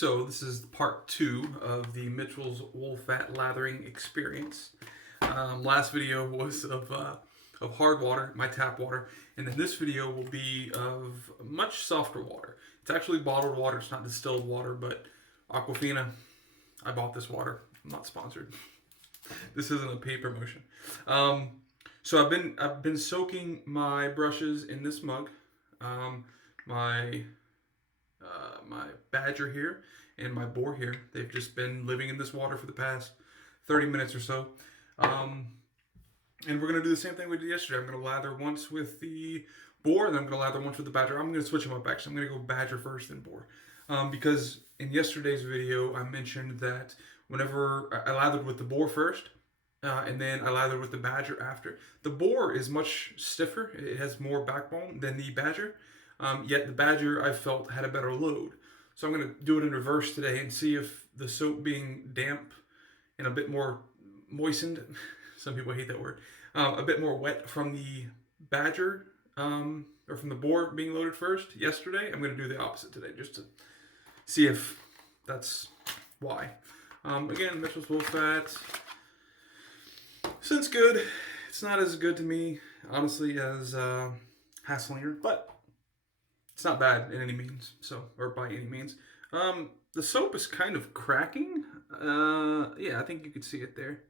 So this is part 2 of the Mitchell's wool fat lathering experience. Last video was of hard water, my tap water, and then this video will be of much softer water. It's actually bottled water, it's not distilled water, but Aquafina, I bought this water. I'm not sponsored. This isn't a paid promotion. So I've been soaking my brushes in this mug. My Badger here and my Boar here, they've just been living in this water for the past 30 minutes or so. And we're going to do the same thing we did yesterday. I'm going to lather once with the Boar, and then I'm going to lather once with the Badger. I'm going to switch them up actually. I'm going to go Badger first, then Boar. Because in yesterday's video, I mentioned that whenever I lathered with the Boar first, and then I lathered with the Badger after. The Boar is much stiffer. It has more backbone than the Badger. Yet the Badger, I felt, had a better load. So I'm going to do it in reverse today and see if the soap being damp and a bit more moistened, some people hate that word, a bit more wet from the Badger, or from the Boar being loaded first yesterday. I'm going to do the opposite today just to see if that's why. Again, Mitchell's wool fat. Since good, it's not as good to me, honestly, as Hasslinger, but it's not bad in any means, or by any means. The soap is kind of cracking. Yeah, I think you could see it there.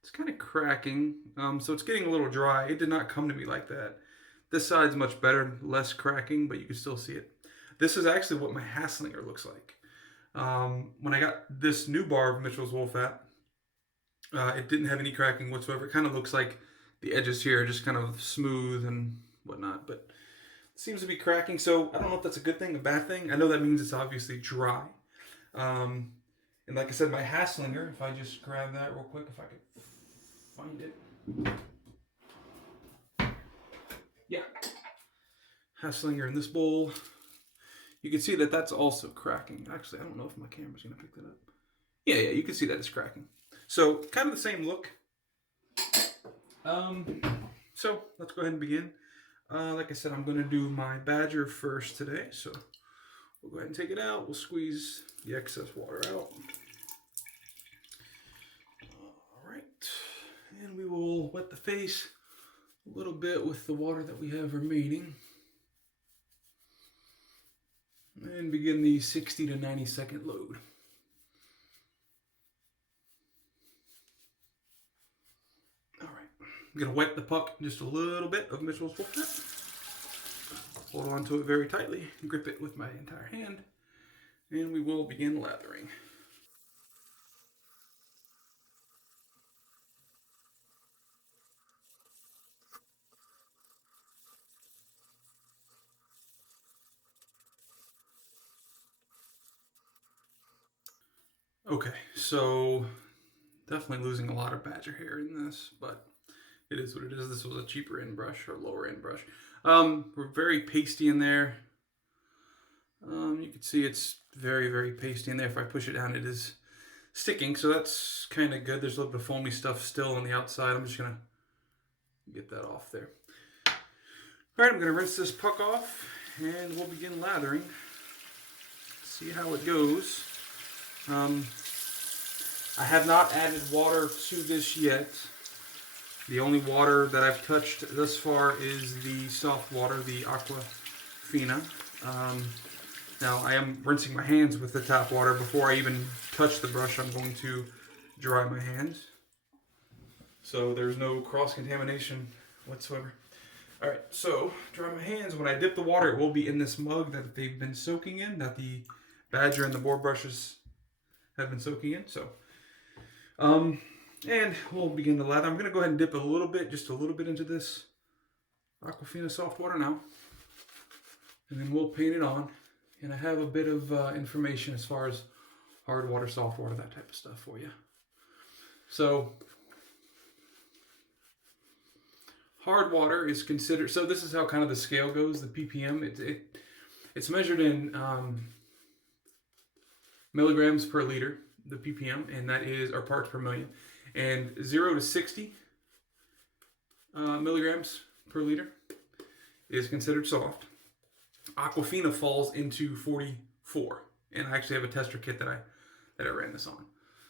It's kind of cracking, so it's getting a little dry. It did not come to me like that. This side's much better, less cracking, but you can still see it. This is actually what my Hasslinger looks like. When I got this new bar of Mitchell's wool fat, it didn't have any cracking whatsoever. It kind of looks like the edges here are just kind of smooth and whatnot, but it seems to be cracking. So I don't know if that's a good thing, a bad thing. I know that means it's obviously dry. And like I said, my Hasslinger, if I just grab that real quick, if I could find it. Yeah. Hasslinger in this bowl. You can see that that's also cracking. Actually, I don't know if my camera's going to pick that up. Yeah, you can see that it's cracking. So, kind of the same look. So, let's go ahead and begin. Like I said, I'm going to do my Badger first today. So, we'll go ahead and take it out. We'll squeeze the excess water out. Alright. And we will wet the face a little bit with the water that we have remaining. And begin the 60 to 90 second load. I'm going to wet the puck just a little bit of Mitchell's wool fat. Hold on to it very tightly, grip it with my entire hand, and we will begin lathering. Okay, so definitely losing a lot of Badger hair in this, but it is what it is. This was a cheaper end brush, or lower end brush. We're very pasty in there. You can see it's very, very pasty in there. If I push it down, it is sticking, so that's kind of good. There's a little bit of foamy stuff still on the outside. I'm just going to get that off there. All right, I'm going to rinse this puck off, and we'll begin lathering. See how it goes. I have not added water to this yet. The only water that I've touched thus far is the soft water, the Aquafina. Now, I am rinsing my hands with the tap water. Before I even touch the brush, I'm going to dry my hands. So there's no cross-contamination whatsoever. Alright, so dry my hands. When I dip the water, it will be in this mug that they've been soaking in, that the Badger and the Boar brushes have been soaking in. So, and we'll begin to lather. I'm going to go ahead and dip a little bit, just a little bit into this Aquafina soft water now. And then we'll paint it on. And I have a bit of information as far as hard water, soft water, that type of stuff for you. So, hard water is considered, so this is how kind of the scale goes, the ppm. It's measured in milligrams per liter, the ppm, and that is, or parts per million. And 0 to 60 milligrams per liter is considered soft. Aquafina falls into 44. and I actually have a tester kit that I ran this on.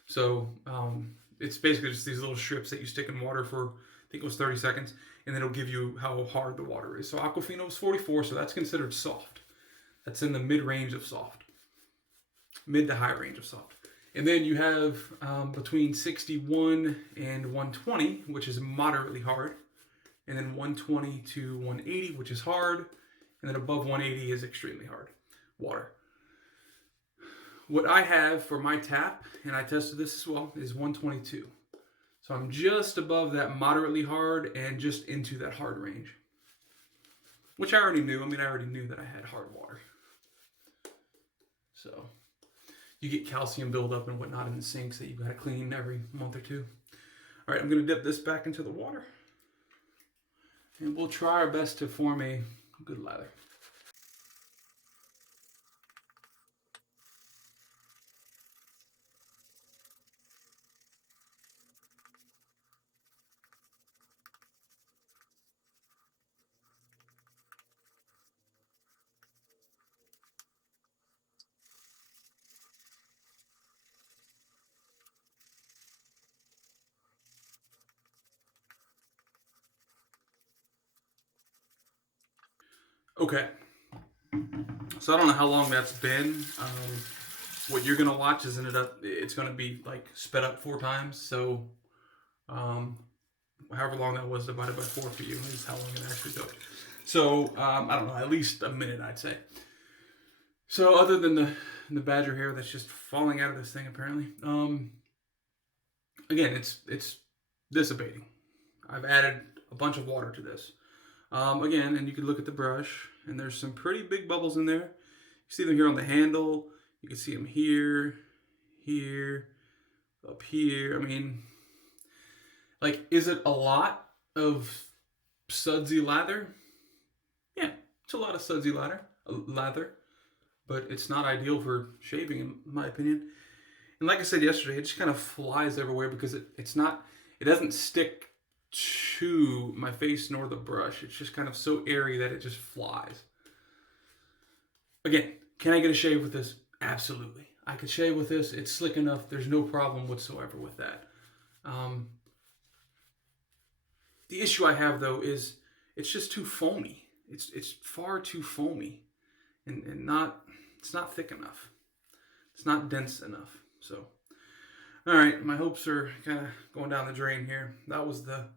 So it's basically just these little strips that you stick in water for, I think it was 30 seconds, and then it'll give you how hard the water is. So Aquafina was 44, so that's considered soft. That's in the mid range of soft, mid to high range of soft. And then you have between 61 and 120, which is moderately hard, and then 120 to 180, which is hard, and then above 180 is extremely hard water. What I have for my tap, and I tested this as well, is 122. So I'm just above that moderately hard and just into that hard range, which I already knew. I mean, I already knew that I had hard water. So you get calcium buildup and whatnot in the sinks that you've got to clean every month or two. All right, I'm going to dip this back into the water, and we'll try our best to form a good lather. Okay, so I don't know how long that's been. What you're gonna watch is it's gonna be like sped up 4 times. So, however long that was divided by 4 for you is how long it actually took. So I don't know, at least a minute, I'd say. So other than the badger hair that's just falling out of this thing, apparently, again, it's dissipating. I've added a bunch of water to this. Again, and you can look at the brush, and there's some pretty big bubbles in there. You see them here on the handle. You can see them here, here, up here. I mean, like, is it a lot of sudsy lather? Yeah, it's a lot of sudsy lather, but it's not ideal for shaving, in my opinion. And like I said yesterday, it just kind of flies everywhere because it doesn't stick to my face nor the brush. It's just kind of so airy that it just flies. Again, can I get a shave with this? Absolutely. I could shave with this. It's slick enough. There's no problem whatsoever with that. The issue I have, though, is it's just too foamy. It's far too foamy, and it's not thick enough. It's not dense enough. So, all right, my hopes are kind of going down the drain here. That was the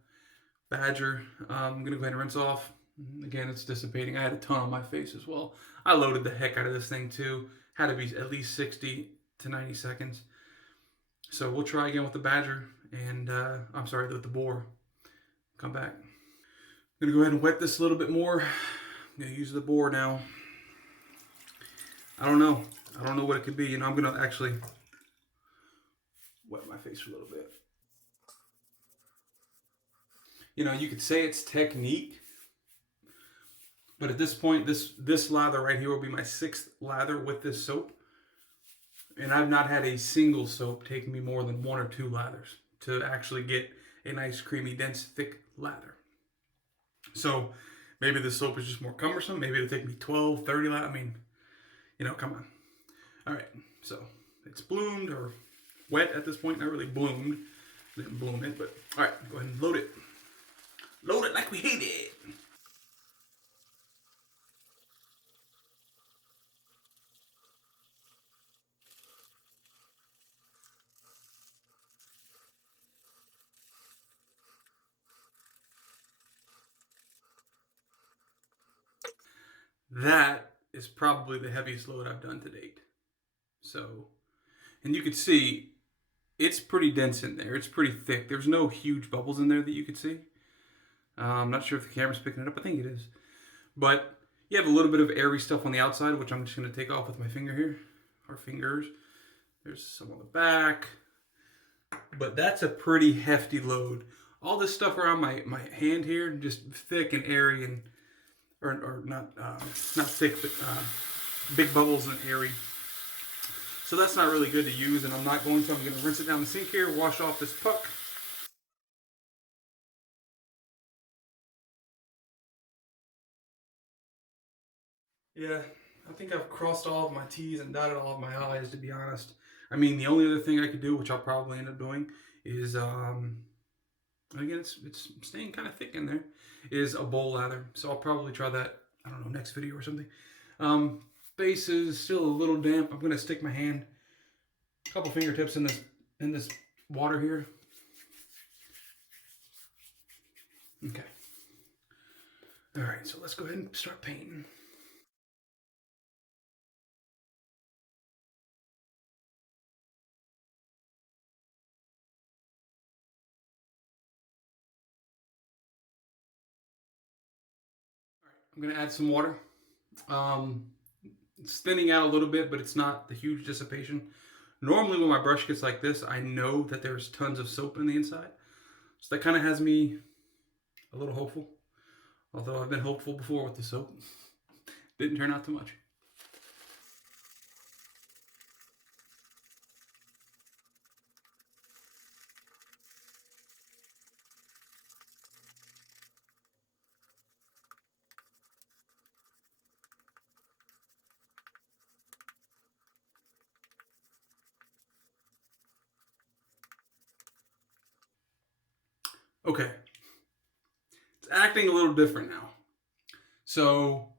badger. I'm gonna go ahead and rinse off. Again, it's dissipating. I had a ton on my face as well. I loaded the heck out of this thing too. Had to be at least 60 to 90 seconds. So we'll try again with the badger, and I'm sorry, with the boar. Come back. I'm gonna go ahead and wet this a little bit more. I'm gonna use the boar now. I don't know what it could be. I'm gonna actually wet my face for a little bit. You could say it's technique, but at this point, this lather right here will be my 6th lather with this soap, and I've not had a single soap take me more than 1 or 2 lathers to actually get a nice, creamy, dense, thick lather. So maybe the soap is just more cumbersome. Maybe it'll take me 12, 30 lathers. I mean, come on. All right, so it's bloomed or wet at this point. Not really bloomed. Didn't bloom it, but all right, go ahead and load it. Load it like we hate it. That is probably the heaviest load I've done to date. So, and you can see it's pretty dense in there. It's pretty thick. There's no huge bubbles in there that you could see. I'm not sure if the camera's picking it up. I think it is. But you have a little bit of airy stuff on the outside, which I'm just going to take off with my finger here. Or fingers. There's some on the back. But that's a pretty hefty load. All this stuff around my hand here, just thick and airy and or not thick, but big bubbles and airy. So that's not really good to use, and I'm not going to. I'm going to rinse it down the sink here, wash off this puck. Yeah, I think I've crossed all of my T's and dotted all of my I's, to be honest. I mean, the only other thing I could do, which I'll probably end up doing, is again, it's staying kind of thick in there, is a bowl lather. So I'll probably try that, I don't know, next video or something. Base is still a little damp. I'm gonna stick my hand, a couple fingertips in this water here. Okay. All right, so let's go ahead and start painting. I'm gonna add some water. It's thinning out a little bit, but it's not the huge dissipation. Normally when my brush gets like this, I know that there's tons of soap in the inside. So that kind of has me a little hopeful. Although I've been hopeful before with the soap. Didn't turn out too much. Okay. It's acting a little different now. So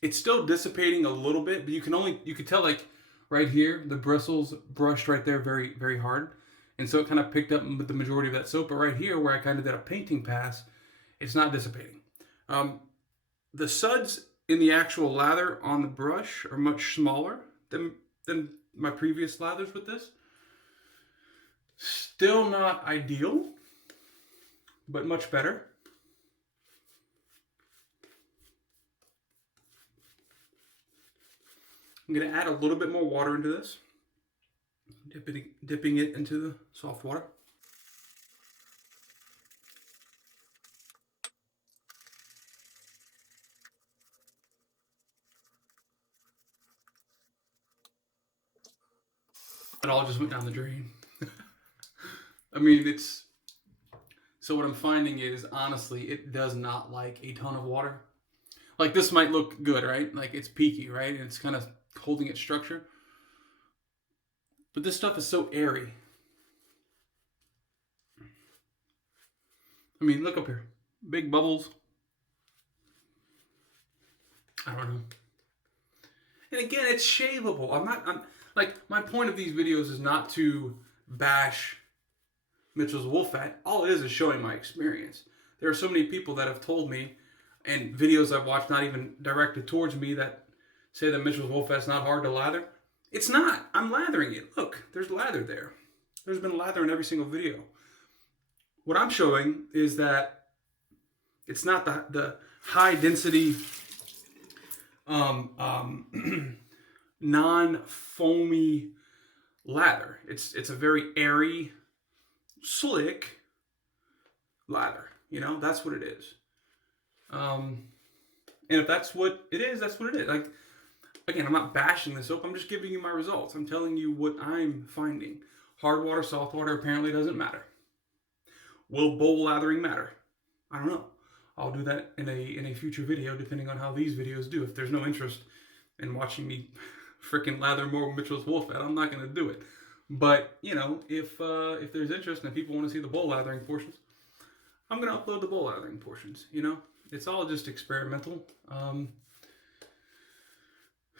it's still dissipating a little bit, but you can tell like right here, the bristles brushed right there very, very hard. And so it kind of picked up the majority of that soap. But right here, where I kind of did a painting pass, it's not dissipating. The suds in the actual lather on the brush are much smaller than my previous lathers with this. Still not ideal, but much better. I'm going to add a little bit more water into this, dipping it into the soft water. It all just went down the drain. I mean, so what I'm finding is, honestly, it does not like a ton of water. Like this might look good, right? Like it's peaky, right? And it's kind of holding its structure. But this stuff is so airy. I mean, look up here. Big bubbles. I don't know. And again, it's shaveable. I'm like, my point of these videos is not to bash Mitchell's wool fat. All it is showing my experience. There are so many people that have told me, and videos I've watched not even directed towards me, that say that Mitchell's wool fat's not hard to lather. It's not. I'm lathering it. Look, there's lather there. There's been lather in every single video. What I'm showing is that it's not the high density non-foamy lather. It's a very airy, slick lather. You know, that's what it is. And if that's what it is, that's what it is. Like, again, I'm not bashing the soap. I'm just giving you my results. I'm telling you what I'm finding. Hard water, soft water apparently doesn't matter. Will bowl lathering matter? I don't know. I'll do that in a future video, depending on how these videos do. If there's no interest in watching me freaking lather more Mitchell's wool fat, I'm not going to do it. But, you know, if there's interest and people want to see the bowl lathering portions, I'm going to upload the bowl lathering portions, you know? It's all just experimental.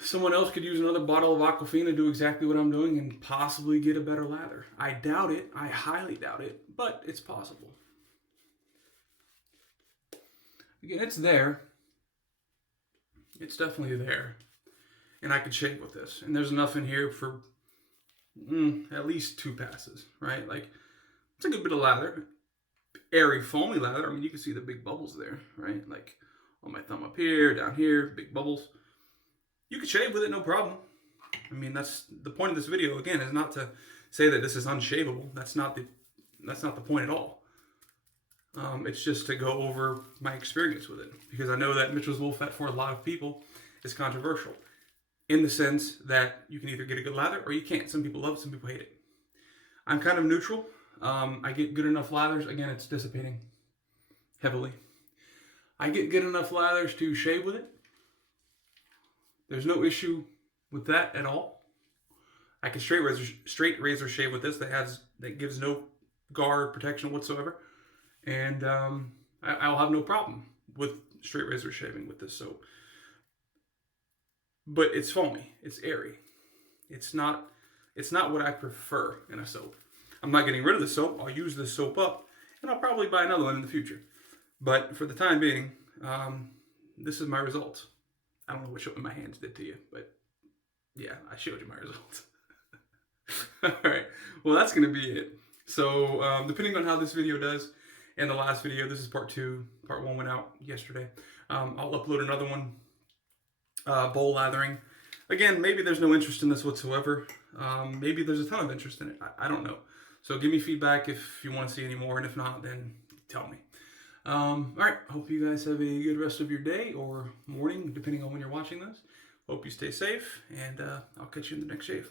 Someone else could use another bottle of Aquafina, do exactly what I'm doing, and possibly get a better lather. I doubt it. I highly doubt it, but it's possible. Again, it's there. It's definitely there. And I could shave with this. And there's enough in here for at least 2 passes, right? Like, it's a good bit of lather. Airy, foamy lather. I mean, you can see the big bubbles there, right? Like, on my thumb up here, down here, big bubbles. You could shave with it, no problem. I mean, that's the point of this video, again, is not to say that this is unshaveable. That's not the point at all. It's just to go over my experience with it, because I know that Mitchell's wool fat for a lot of people is controversial, in the sense that you can either get a good lather or you can't. Some people love it, some people hate it. I'm kind of neutral. I get good enough lathers. Again, it's dissipating heavily. I get good enough lathers to shave with it. There's no issue with that at all. I can straight razor shave with this that gives no guard protection whatsoever, and I'll have no problem with straight razor shaving with this soap. But it's foamy, it's airy. It's not what I prefer in a soap. I'm not getting rid of the soap. I'll use this soap up, and I'll probably buy another one in the future. But for the time being, this is my results. I don't know what showing my hands did to you, but yeah, I showed you my results. All right, well, that's going to be it. So depending on how this video does, and the last video, this is part 2. Part 1 went out yesterday. I'll upload another one, bowl lathering. Again, maybe there's no interest in this whatsoever. Maybe there's a ton of interest in it. I don't know. So give me feedback if you want to see any more, and if not, then tell me. All right, hope you guys have a good rest of your day or morning, depending on when you're watching this. Hope you stay safe, and I'll catch you in the next shave.